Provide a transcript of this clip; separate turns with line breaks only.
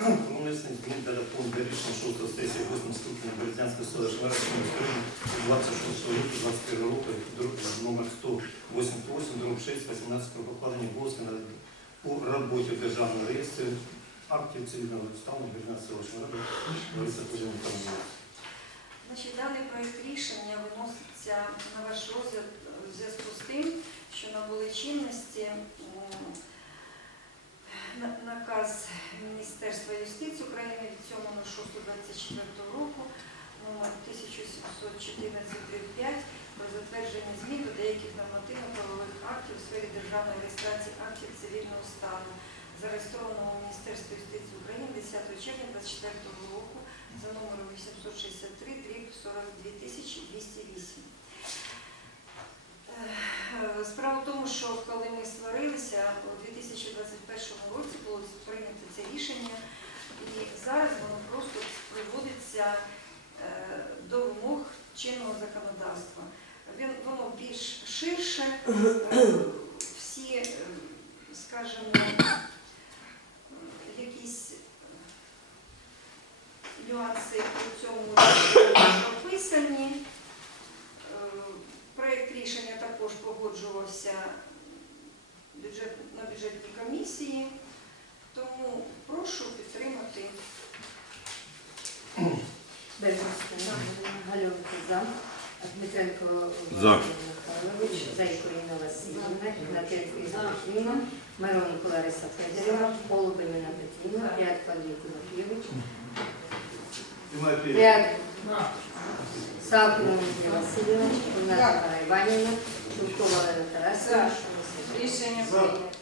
Про внесення змін та доповнень до рішення 6 сесії 8 скликання Березнянської селищної ради Сумської 26 лютого 21 року, номер 188, дроб 6, 18 про покладення обов'язки на по роботі державного реєстру актів цивільного стану Березнянської селищної ради Лариса Кузьмина
Значить, даний проект рішення виноситься на ваш розгляд в зв'язку з тим, що набули чинності наказ Міністерства юстиції України від 7.06.24 року номер 1714 про затвердження змін до деяких нормативно-правових актів у сфері державної реєстрації актів цивільного стану, зареєстрованого Міністерства юстиції України 10 червня 2024 року за номером 863 4208. Тому, що коли ми створилися у 2021 році було прийнято це рішення, і зараз воно просто приводиться е, до вимог чинного законодавства. Воно більш ширше, е, всі, е, скажімо, якісь нюанси у цьому погоджувався бюджет, на бюджетній комісії, тому прошу підтримати.
Березівська, Гальовка за, Дмитренко Михайлович, Зайко Інна Васильівна, Ірина Петрівна, Миронко Лариса Федорівна, Полубимина Петрівна, Ряд Павлій Тимофійович, Ряд Савкіна Дмитрий Васильович, Іванівна, конфликт на интереси.
Рішення прийнято.